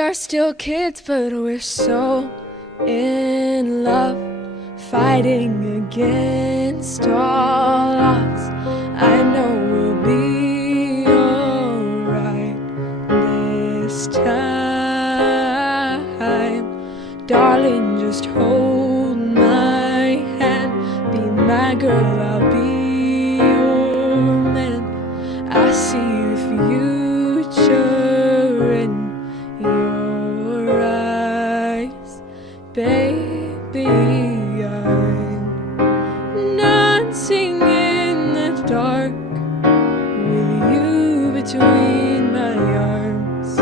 are still kids, but we're so in love, fighting against all odds. I know we'll be alright this time. Darling, just hold my hand. Be my girl, I'll be your man. I see the future in your eyes, baby. I'm dancing in the dark with you between my arms,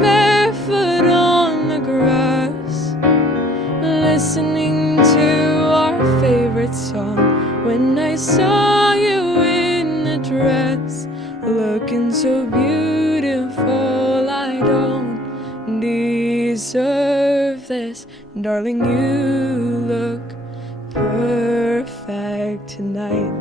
barefoot on the grass, listening to our favorite song. When I saw you in the dress, looking so beautiful, I don't deserve this. Darling, you look perfect tonight.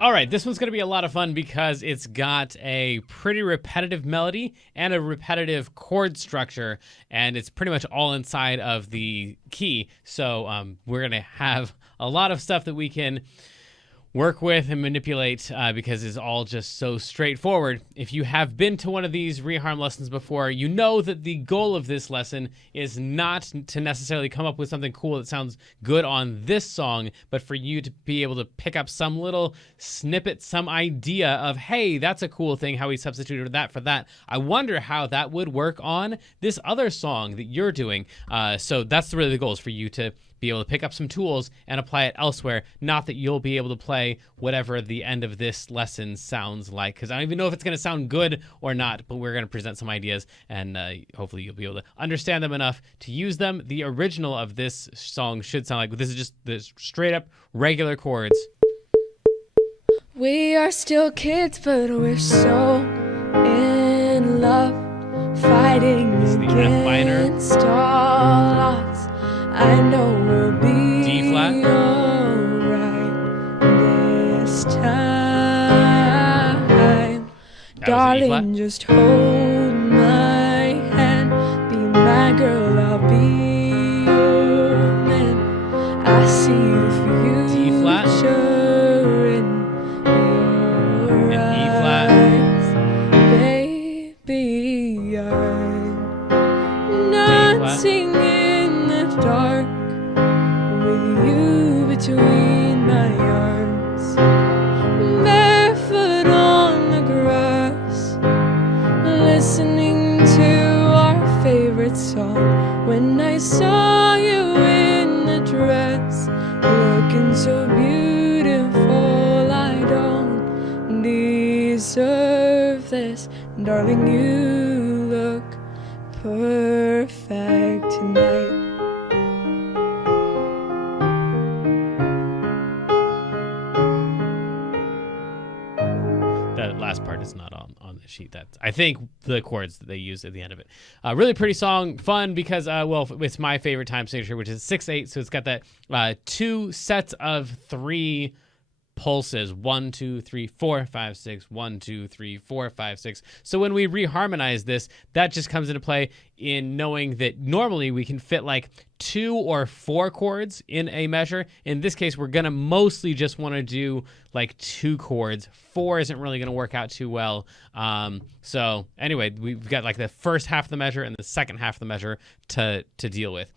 All right, this one's going to be a lot of fun because it's got a pretty repetitive melody and a repetitive chord structure, and it's pretty much all inside of the key. So we're going to have a lot of stuff that we can work with and manipulate because it's all just so straightforward. If you have been to one of these reharm lessons before, you know that the goal of this lesson is not to necessarily come up with something cool that sounds good on this song, but for you to be able to pick up some little snippet, some idea of, hey, that's a cool thing, how he substituted that for that. I wonder how that would work on this other song that you're doing. So that's really the goal, is for you to be able to pick up some tools and apply it elsewhere. Not that you'll be able to play whatever the end of this lesson sounds like, because I don't even know if it's going to sound good or not, but we're going to present some ideas, and hopefully you'll be able to understand them enough to use them. The original of this song should sound like this. Is just the straight up regular chords. We are still kids, but we're so in love, fighting against all odds. I know we'll be D flat, alright this time. Darling, just hold my hand. Be my girl, I'll be your man. I see the future D flat, in your and E flat, eyes, baby. I'm dancing in the dark with you between my arms, barefoot on the grass, listening to our favorite song. When I saw you in the dress, looking so beautiful, I don't deserve this. Darling, you look perfect tonight. that last part is not on the sheet. That's, I think, the chords that they use at the end of it. Really pretty song, fun because, well, it's my favorite time signature, which is 6/8. So it's got that 2 sets of 3 pulses, 1, 2, 3, 4, 5, 6, 1, 2, 3, 4, 5, 6. So when we reharmonize this, that just comes into play in knowing that normally we can fit like 2 or 4 chords in a measure. In this case, we're gonna mostly just want to do like 2 chords. 4 isn't really gonna work out too well. So anyway, we've got like the first half of the measure and the second half of the measure to deal with.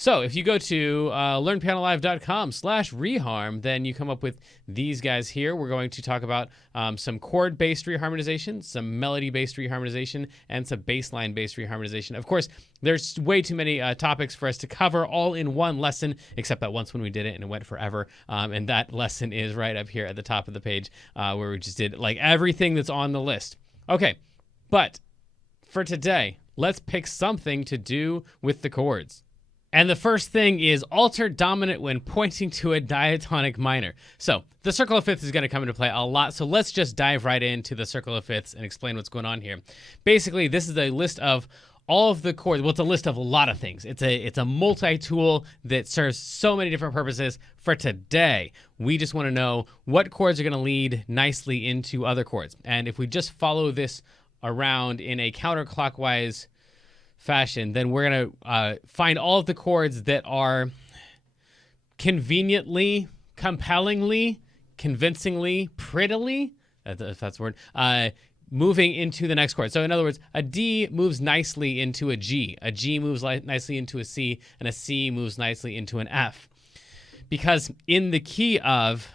So if you go to learnpianolive.com/reharm, then you come up with these guys here. We're going to talk about some chord-based reharmonization, some melody-based reharmonization, and some bass-line-based reharmonization. Of course, there's way too many topics for us to cover all in one lesson, except that once when we did it and it went forever. And that lesson is right up here at the top of the page where we just did like everything that's on the list. Okay, but for today, let's pick something to do with the chords. And the first thing is alter dominant when pointing to a diatonic minor. So the circle of fifths is going to come into play a lot. So let's just dive right into the circle of fifths and explain what's going on here. Basically, this is a list of all of the chords. Well, it's a list of a lot of things. It's a multi-tool that serves so many different purposes. For today, we just want to know what chords are going to lead nicely into other chords. And if we just follow this around in a counterclockwise fashion, then we're going to find all of the chords that are conveniently, compellingly, convincingly, prettily, if that's a word, moving into the next chord. So in other words, a D moves nicely into a G moves nicely into a C, and a C moves nicely into an F. Because in the key of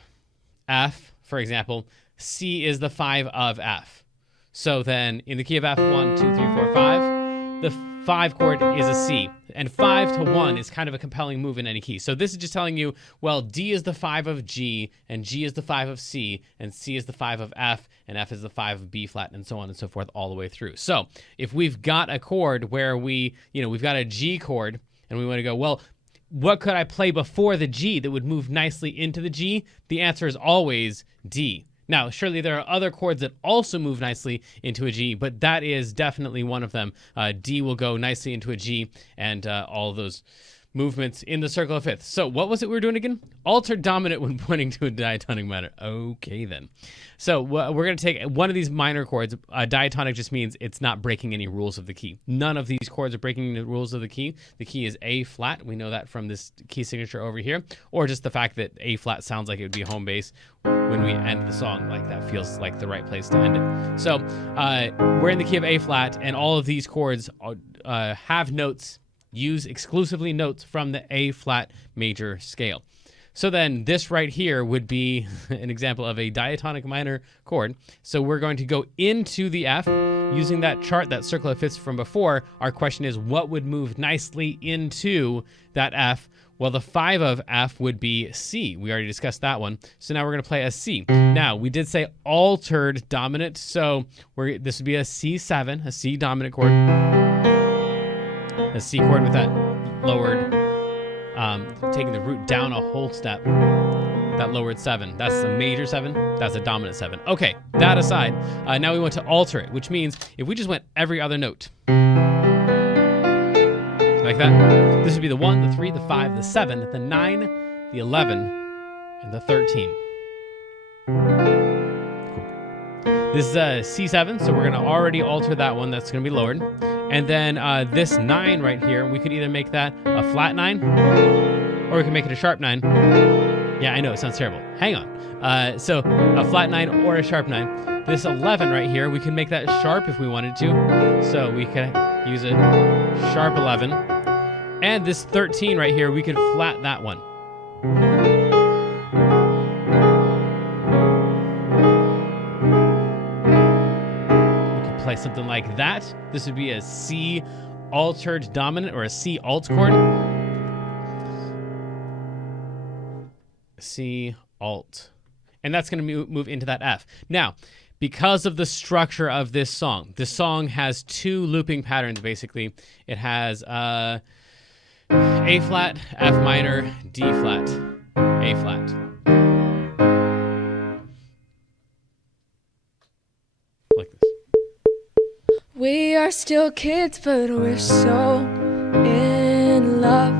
F, for example, C is the 5 of F. So then in the key of F, 1, 2, 3, 4, 5, the 5 chord is a C, and 5 to 1 is kind of a compelling move in any key. So this is just telling you, well, D is the 5 of G, and G is the 5 of C, and C is the 5 of F, and F is the 5 of B flat, and so on and so forth all the way through. So if we've got a chord where we've got a G chord, and we want to go, well, what could I play before the G that would move nicely into the G? The answer is always D. Now, surely there are other chords that also move nicely into a G, but that is definitely one of them. D will go nicely into a G, and all of those movements in the circle of fifths. So what was it we were doing again? Altered dominant when pointing to a diatonic minor. Okay, then. So we're going to take one of these minor chords. Diatonic just means it's not breaking any rules of the key. None of these chords are breaking the rules of the key. The key is A flat. We know that from this key signature over here, or just the fact that A flat sounds like it would be home base when we end the song. Like that feels like the right place to end it. So we're in the key of A flat, and all of these chords have notes, use exclusively notes from the A flat major scale. So then this right here would be an example of a diatonic minor chord. So we're going to go into the F using that chart, that circle of fifths from before. Our question is, what would move nicely into that F? Well, the 5 of F would be C. We already discussed that one. So now we're going to play a C. Now, we did say altered dominant, so this would be a C7, a C dominant chord. A C chord with that lowered, taking the root down a whole step, that lowered 7. That's a major 7. That's a dominant 7. Okay, that aside, now we want to alter it, which means if we just went every other note, like that, this would be the 1, the 3, the 5, the 7, the 9, the 11, and the 13. This is a C7, so we're going to already alter that one. That's going to be lowered. And then this 9 right here, we could either make that a flat 9, or we can make it a sharp 9. Yeah, I know, it sounds terrible. Hang on. So a flat 9 or a sharp 9. This 11 right here, we can make that sharp if we wanted to. So we could use a sharp 11. And this 13 right here, we could flat that one. Play something like that. This would be a C altered dominant, or a C alt chord. C alt. And that's going to move into that F. Now, because of the structure of this song has 2 looping patterns, basically. It has A flat, F minor, D flat, A flat. Like this. We are still kids, but we're so in love,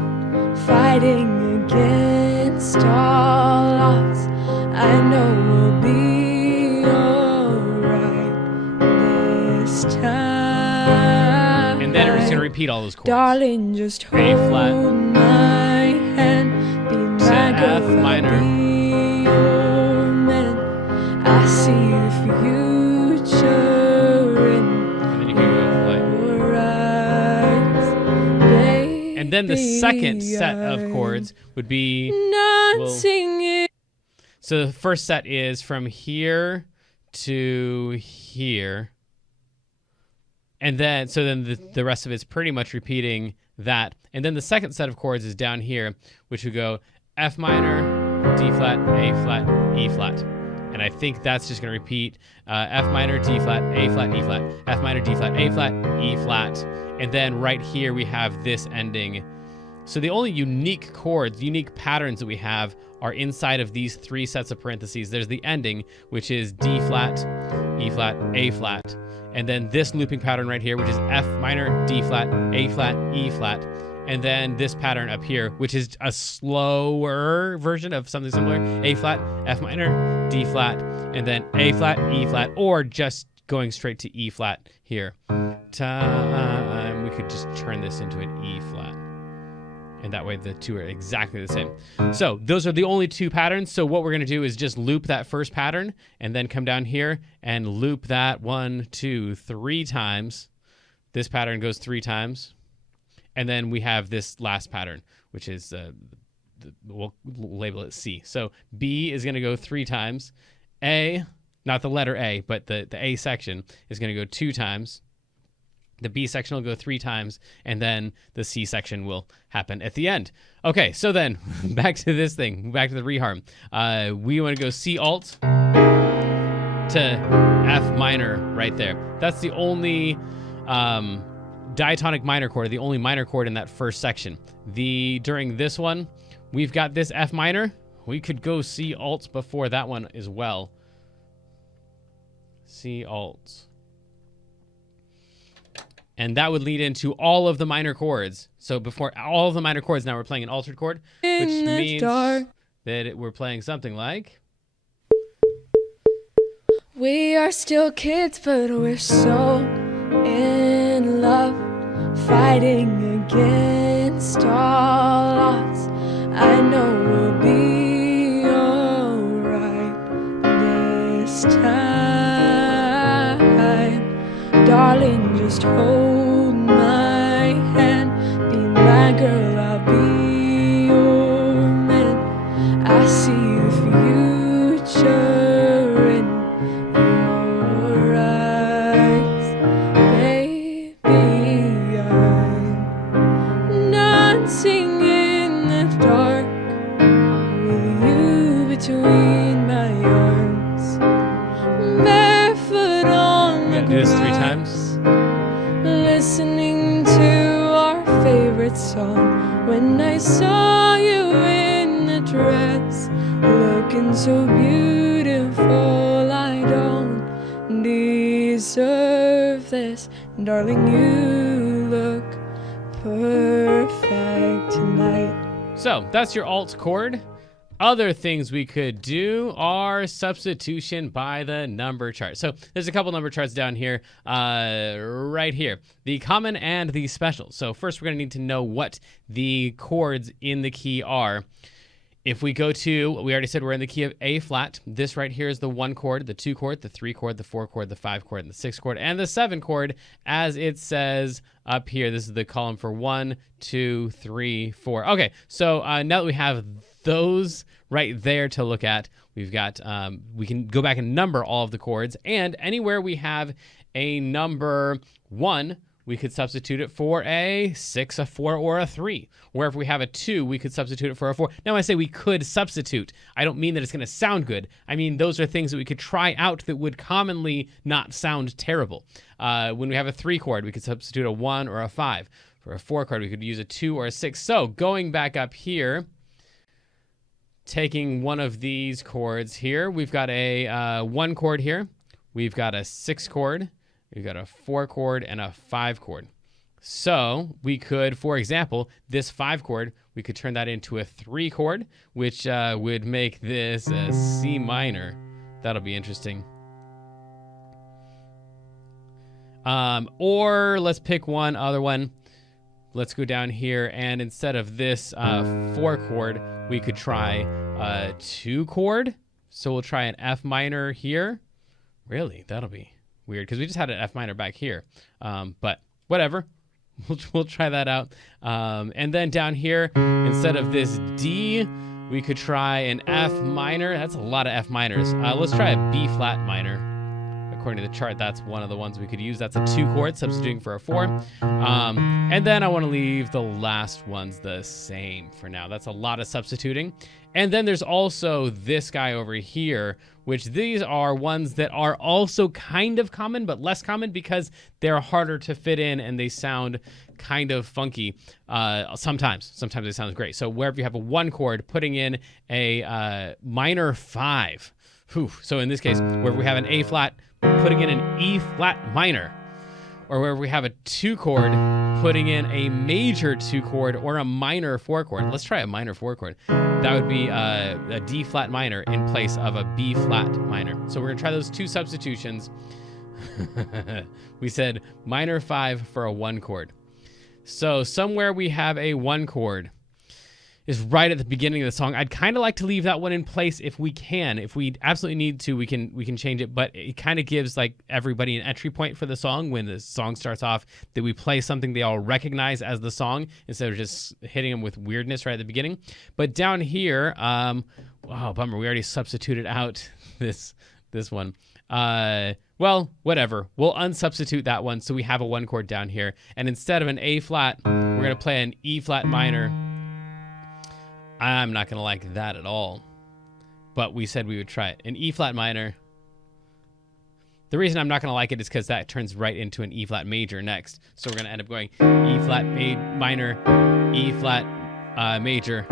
fighting against all odds. I know we'll be alright this time. And then we're just going to repeat all those chords. Darling, just hold A flat, my hand, be my girl, F minor, be your man. I see the future. And then the second set of chords would be, so the first set is from here to here. And then, the rest of it's pretty much repeating that. And then the second set of chords is down here, which would go F minor, D flat, A flat, E flat. And I think that's just going to repeat F minor, D flat, A flat, E flat, F minor, D flat, A flat, E flat. And then right here we have this ending. So the only unique chords, unique patterns that we have are inside of these 3 sets of parentheses. There's the ending, which is D flat, E flat, A flat. and then this looping pattern right here, which is F minor, D flat, A flat, E flat, and then this pattern up here, which is a slower version of something similar, A flat, F minor, D flat, and then A flat, E flat, or just going straight to E flat here. We could just turn this into an E flat. And that way the two are exactly the same. So those are the only two patterns. So what we're gonna do is just loop that first pattern and then come down here and loop that 1, 2, 3 times. This pattern goes 3 times. And then we have this last pattern, which is, we'll label it C. So B is gonna go 3 times. A, not the letter A, but the A section is gonna go 2 times. The B section will go 3 times, and then the C section will happen at the end. Okay, so then back to this thing, back to the reharm. We want to go C alt to F minor right there. That's the only diatonic minor chord, the only minor chord in that first section. During this one, we've got this F minor. We could go C alt before that one as well. C alt. And that would lead into all of the minor chords. So before all of the minor chords, now we're playing an altered chord, which means that we're playing something like... We are still kids, but we're so in love, fighting against all odds. I know we'll be alright this time. Darling, just hold my hand, be my girl, I'll be your man. I see the future in your eyes, baby. I'm dancing in the dark with you between my arms, barefoot on the do this 3 times. Listening to our favorite song. When I saw you in the dress, looking so beautiful, I don't deserve this. Darling, you look perfect tonight. So that's your alt chord. Other things we could do are substitution by the number chart. So there's a couple number charts down here, right here, the common and the special. So first we're gonna need to know what the chords in the key are. If we go to, we already said we're in the key of A flat. This right here is the 1 chord, the 2 chord, the 3 chord, the 4 chord, the 5 chord, and the 6 chord, and the 7 chord, as it says up here. This is the column for 1, 2, 3, 4. Okay, so now that we have those right there to look at, we've got, we can go back and number all of the chords, and anywhere we have a number 1, we could substitute it for a 6, a 4, or a 3. Where if we have a 2, we could substitute it for a 4. Now, when I say we could substitute, I don't mean that it's going to sound good. I mean, those are things that we could try out that would commonly not sound terrible. When we have a 3 chord, we could substitute a 1 or a 5. For a 4 chord, we could use a 2 or a 6. So going back up here, taking one of these chords here, we've got a 1 chord here. We've got a 6 chord. We've got a 4 chord and a 5 chord. So we could, for example, this 5 chord, we could turn that into a 3 chord, which would make this a C minor. That'll be interesting. Or let's pick one other one. Let's go down here, and instead of this 4 chord, we could try a 2 chord. So we'll try an F minor here. Really, that'll be weird, because we just had an F minor back here. But whatever, we'll try that out. And then down here, instead of this D, we could try an F minor. That's a lot of F minors. Let's try a B flat minor. According to the chart, that's one of the ones we could use. That's a 2 chord, substituting for a 4. And then I want to leave the last ones the same for now. That's a lot of substituting. And then there's also this guy over here, which these are ones that are also kind of common, but less common because they're harder to fit in and they sound kind of funky sometimes. Sometimes they sound great. So wherever you have a 1 chord, putting in a minor 5. Whew. So in this case, where we have an A flat, putting in an E flat minor. Or where we have a 2 chord, putting in a major 2 chord or a minor 4 chord. Let's try a minor 4 chord. That would be a D flat minor in place of a B flat minor. So we're gonna try those 2 substitutions. We said minor 5 for a 1 chord. So somewhere we have a 1 chord is right at the beginning of the song. I'd kind of like to leave that one in place if we can. If we absolutely need to, we can change it, but it kind of gives like everybody an entry point for the song when the song starts off, that we play something they all recognize as the song instead of just hitting them with weirdness right at the beginning. But down here, oh, bummer, we already substituted out this one. Well, whatever. We'll unsubstitute that one so we have a 1 chord down here. And instead of an A flat, we're going to play an E flat minor. I'm not going to like that at all. But we said we would try it. An E flat minor. The reason I'm not going to like it is because that turns right into an E flat major next. So we're going to end up going E flat minor, E flat major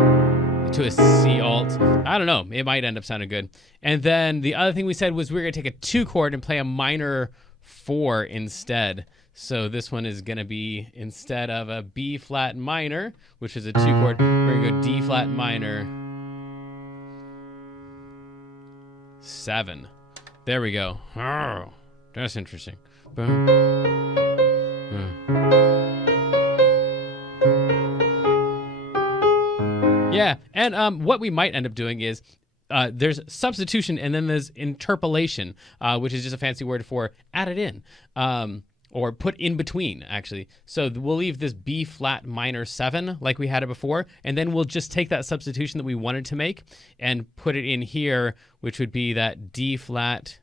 to a C alt. I don't know. It might end up sounding good. And then the other thing we said was we were going to take a 2 chord and play a minor 4 instead. So this one is going to be, instead of a B flat minor, which is a 2 chord, we're going to go D flat minor 7. There we go. Oh, that's interesting. Yeah, and what we might end up doing is there's substitution and then there's interpolation, which is just a fancy word for added in. Or put in between, actually. So we'll leave this B flat minor 7 like we had it before, and then we'll just take that substitution that we wanted to make and put it in here, which would be that D flat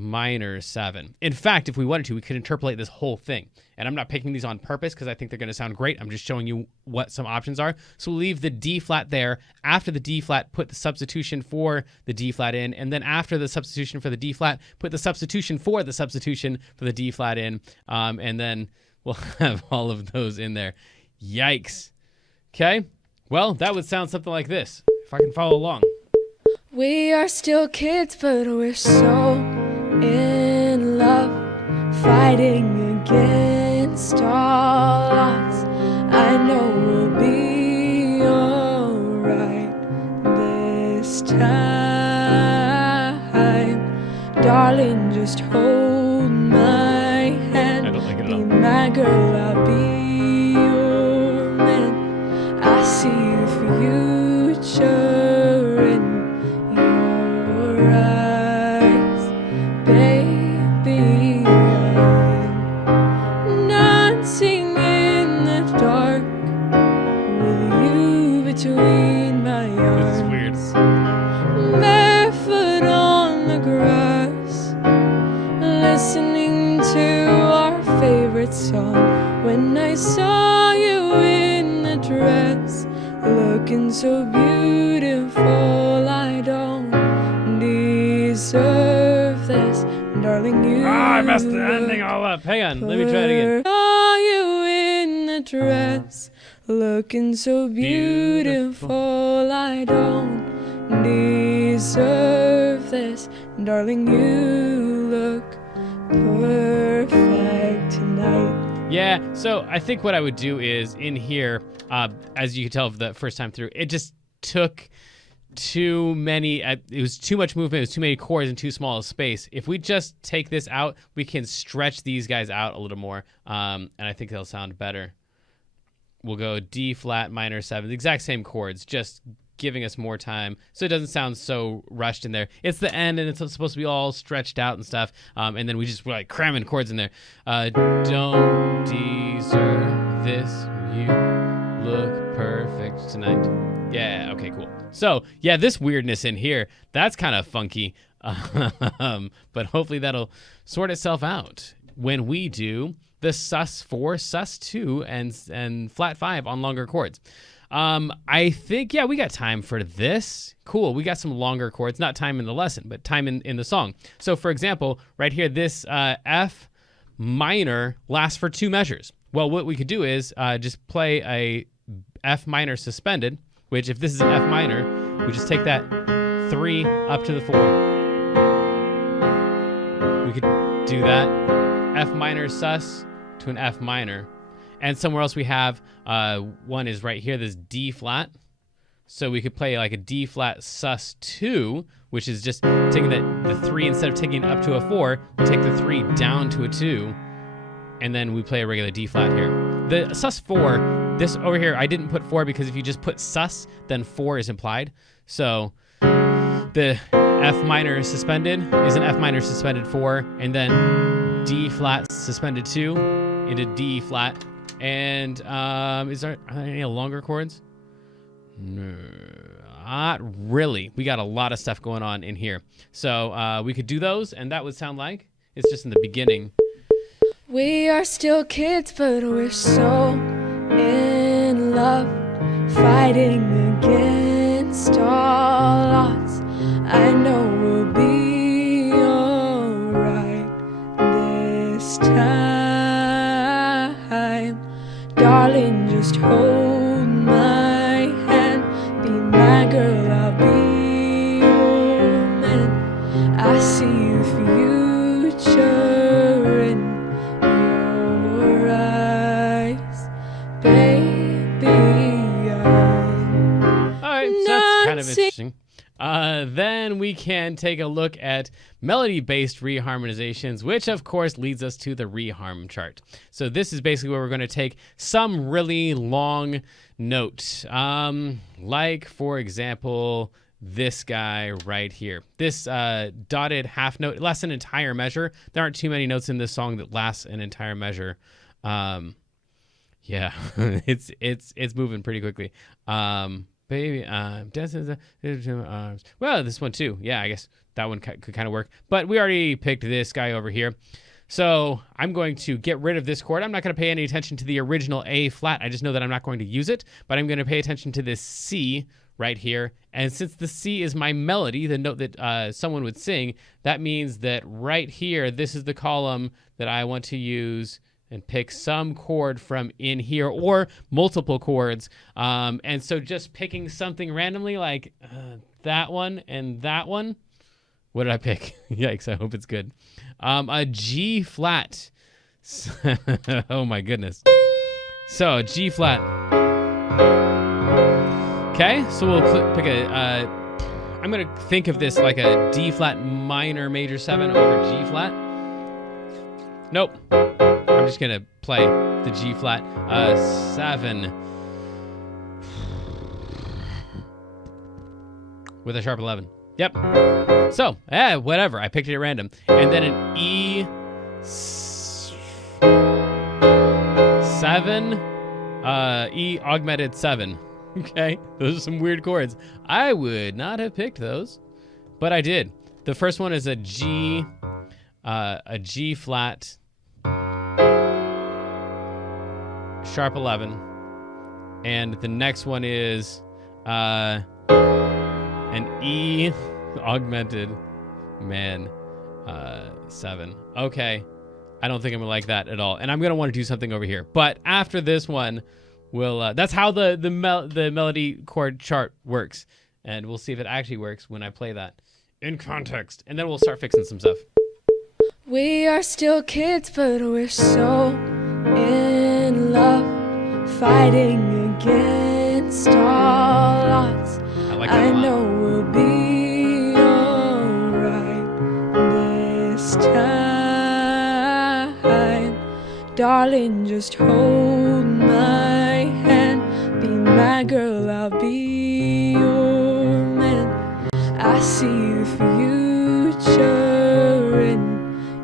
minor 7. In fact, if we wanted to, we could interpolate this whole thing. And I'm not picking these on purpose because I think they're going to sound great. I'm just showing you what some options are. So we'll leave the D flat there. After the D flat, put the substitution for the D flat in. And then after the substitution for the D flat, put the substitution for the substitution for the D flat in. And then we'll have all of those in there. Yikes. Okay. Well, that would sound something like this, if I can follow along. We are still kids, but we're so in love, fighting against all odds. I know we'll be alright this time. Darling, just hold my hand. I don't like it at Be all. my girl, I'll be your man. I see the future in your eyes, baby. I'm dancing in the dark with you between my This is arms, weird. barefoot on the grass, listening to our favorite song. When I saw you in the dress, looking so beautiful, I don't deserve this, darling. You I messed the ending all up. Hang on, let me try it again. Saw you in the dress, looking so beautiful, I don't deserve this, darling. You look perfect tonight. Yeah, so I think what I would do is in here, as you can tell the first time through, it just took too many, it was too much movement, it was too many chords in too small a space. If we just take this out, we can stretch these guys out a little more, and I think they'll sound better. We'll go D flat minor 7, the exact same chords, just giving us more time so it doesn't sound so rushed in there. It's the end and it's supposed to be all stretched out and stuff, and then we're like cramming chords in there. Don't deserve this, you look perfect tonight. Yeah, okay, cool. So yeah, this weirdness in here, that's kind of funky, but hopefully that'll sort itself out when we do the sus4, sus2, and flat 5 on longer chords. I think, yeah, we got time for this. Cool, we got some longer chords, not time in the lesson, but time in the song. So for example, right here, this F minor lasts for 2 measures. Well, what we could do is just play a F minor suspended, which if this is an F minor, we just take that 3 up to the 4. We could do that. F minor sus to an F minor. And somewhere else we have, one is right here, this D flat. So we could play like a D flat sus 2, which is just taking the 3, instead of taking it up to a 4, we take the 3 down to a 2, and then we play a regular D flat here. The sus 4, this over here, I didn't put 4 because if you just put sus, then 4 is implied. So the F minor suspended is an F minor suspended 4, and then D flat suspended 2 into D flat. And are there any longer chords? No, not really. We got a lot of stuff going on in here. So we could do those, and that would sound like, it's just in the beginning. We are still kids, but we're so in love, fighting against all odds. I know we'll be alright this time. Darling, just hold my hand. Be my girl, I'll be your man. I see the future in your eyes, baby. All right, so that's kind of interesting. Then we can take a look at melody-based reharmonizations, which of course leads us to the reharm chart. So this is basically where we're going to take some really long note, like for example, this guy right here. This dotted half note, it lasts an entire measure. There aren't too many notes in this song that lasts an entire measure. Yeah, it's moving pretty quickly. Baby, well, this one too. Yeah, I guess that one could kind of work. But we already picked this guy over here. So I'm going to get rid of this chord. I'm not going to pay any attention to the original A flat. I just know that I'm not going to use it. But I'm going to pay attention to this C right here. And since the C is my melody, the note that someone would sing, that means that right here, this is the column that I want to use and pick some chord from in here, or multiple chords. And so just picking something randomly like that one and that one. What did I pick? Yikes, I hope it's good. A G flat. Oh my goodness. So G flat. Okay, so we'll pick I'm gonna think of this like a D flat minor major 7 over G flat. Nope. I'm just gonna play the G flat 7 with a sharp 11. Yep. So, whatever. I picked it at random. And then an E 7, E augmented 7. Okay, those are some weird chords. I would not have picked those, but I did. The first one is a G flat sharp 11, and the next one is an E augmented 7. Okay, I don't think I'm gonna like that at all, and I'm gonna want to do something over here. But after this one, we'll that's how the melody chord chart works, and we'll see if it actually works when I play that in context, and then we'll start fixing some stuff. We are still kids, but we're so in love, fighting against all odds. I like that a lot. I know we'll be alright this time. Darling, just hold my hand. Be my girl, I'll be your man. I see the future in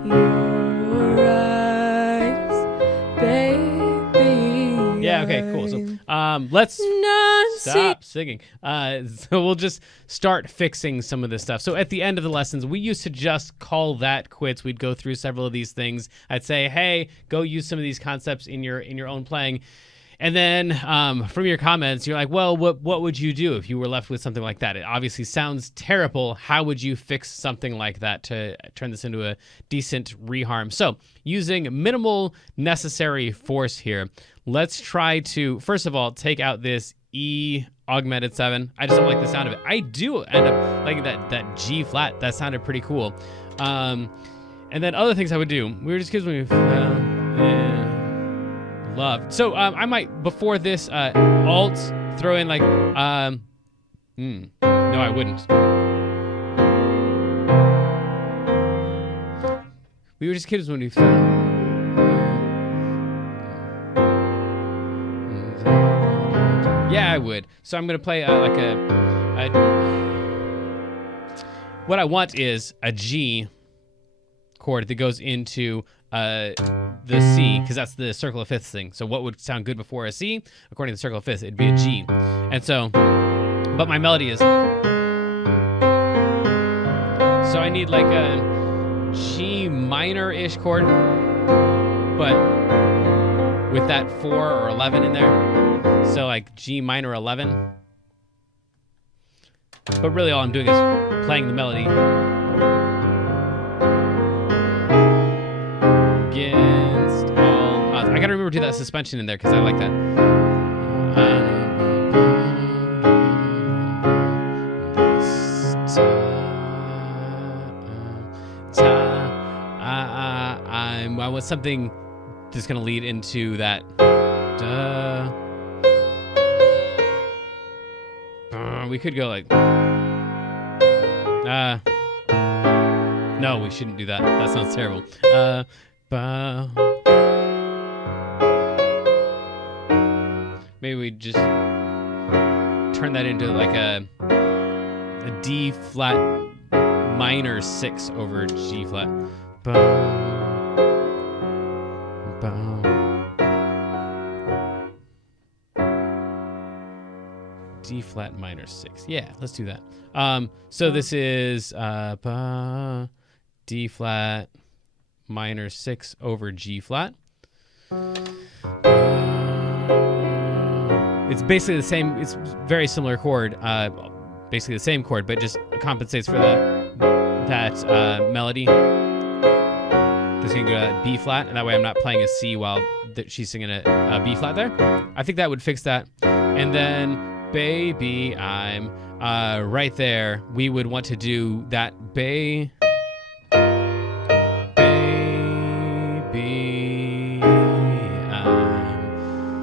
your eyes, baby. Yeah, okay, cool. So let's stop singing. So we'll just start fixing some of this stuff. So at the end of the lessons, we used to just call that quits. We'd go through several of these things. I'd say, hey, go use some of these concepts in your own playing. And then from your comments, you're like, well, what would you do if you were left with something like that? It obviously sounds terrible. How would you fix something like that to turn this into a decent reharm? So using minimal necessary force here, let's try to, first of all, take out this E augmented 7. I just don't like the sound of it. I do end up liking that G flat. That sounded pretty cool. And And then other things I would do. Weirdest kids when we loved. So I might, before this, alt, throw in like, no, I wouldn't. We were just kids when we found. Yeah, I would. So I'm going to play like what I want is a G chord that goes into the C, because that's the circle of fifths thing. So what would sound good before a C? According to the circle of fifths, it'd be a G. And so, but my melody is. So I need like a G minor-ish chord, but with that 4 or 11 in there. So like G minor 11. But really all I'm doing is playing the melody. Against all odds. I gotta remember to do that suspension in there because I like that. I want something that's gonna lead into that. We could go like. No, we shouldn't do that. That sounds terrible. Maybe we just turn that into like a D flat minor 6 over G flat. D flat minor 6. Yeah, let's do that. So this is D flat minor 6 over G flat. It's basically the same. It's very similar chord. Basically the same chord, but just compensates for that melody. That's gonna go to B flat, and that way I'm not playing a C while she's singing a B flat there. I think that would fix that. And then, baby, I'm right there. We would want to do that baby.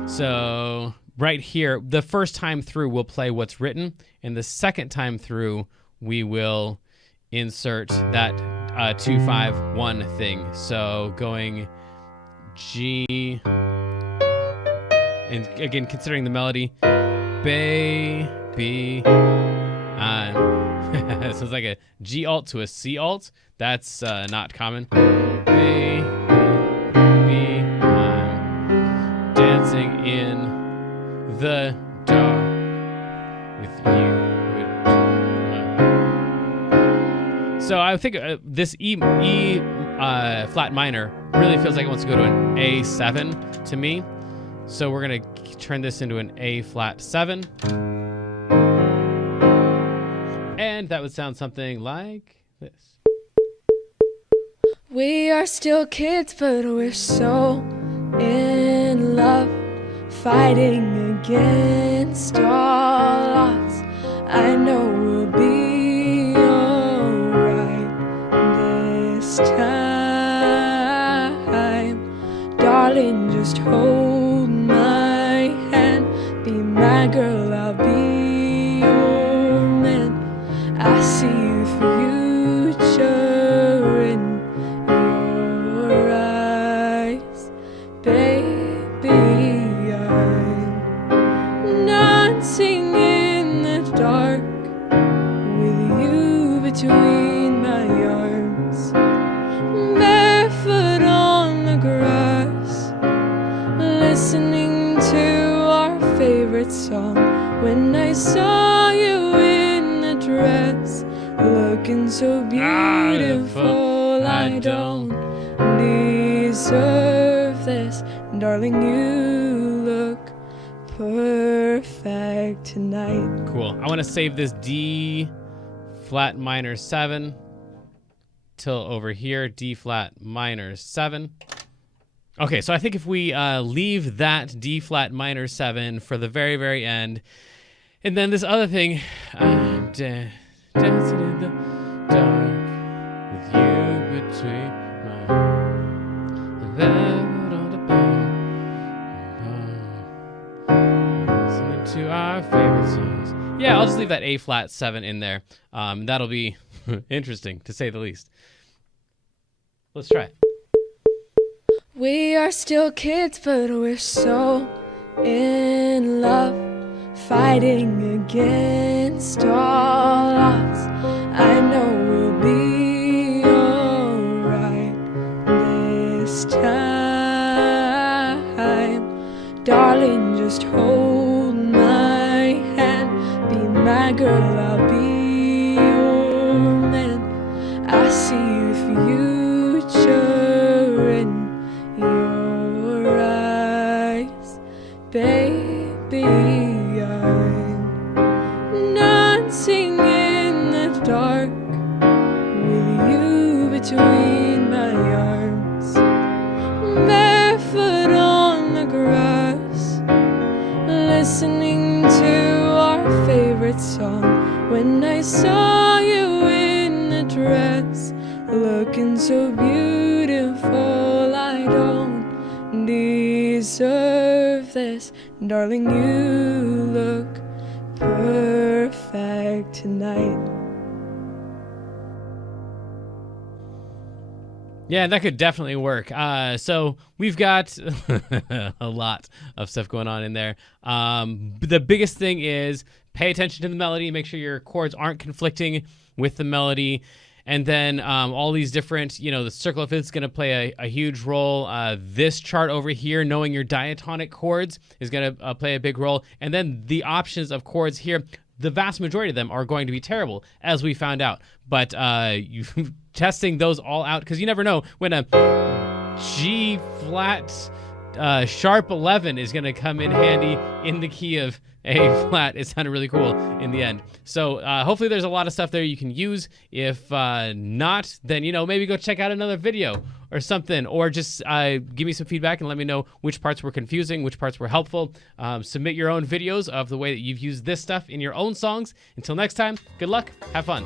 So right here, the first time through, we'll play what's written, and the second time through, we will insert that 2-5-1 thing. So going G, and again considering the melody, baby, it sounds like a G alt to a C alt. That's not common. Baby, I'm dancing in the dark with you. So I think this E flat minor really feels like it wants to go to an A7 to me. So we're gonna turn this into an A flat 7. And that would sound something like this. We are still kids, but we're so in love, fighting against all odds. I know we'll be alright this time. Darling, just hold my hand. Be my girl, I'll be your man. I see the future in your eyes, baby. I'm dancing in the dark with you between my arms, barefoot on the grass, listening to our favorite song. When I saw you in the dress, looking so beautiful, I don't deserve this. Darling, you look perfect tonight. Cool. I want to save this D flat minor 7 till over here, D flat minor 7. Okay, so I think if we leave that D flat minor 7 for the very, very end, and then this other thing, dancing in the dark with you between my Listening to our favorite songs. Yeah, I'll just leave that A flat 7 in there. That'll be interesting, to say the least. Let's try it. We are still kids, but we're so in love, fighting against all odds. I know we'll be alright this time. Darling, just hold my hand. Be my girl, I'll be your man. I see the future in your eyes, baby. I'm dancing in the dark with you between my arms, barefoot on the grass, listening to our favorite song. When I saw you in the dress, looking so beautiful, I don't deserve this. Darling, you look perfect tonight. Yeah, that could definitely work. So we've got a lot of stuff going on in there. The biggest thing is pay attention to the melody. Make sure your chords aren't conflicting with the melody. And then all these different, the circle of fifths is going to play a huge role. This chart over here, knowing your diatonic chords, is going to play a big role. And then the options of chords here, the vast majority of them are going to be terrible, as we found out. But you testing those all out, because you never know when a G flat sharp 11 is going to come in handy in the key of A flat. It sounded really cool in the end. So hopefully there's a lot of stuff there you can use. If not, then maybe go check out another video or something, or just give me some feedback and let me know which parts were confusing, which parts were helpful. Submit your own videos of the way that you've used this stuff in your own songs. Until next time, good luck, have fun.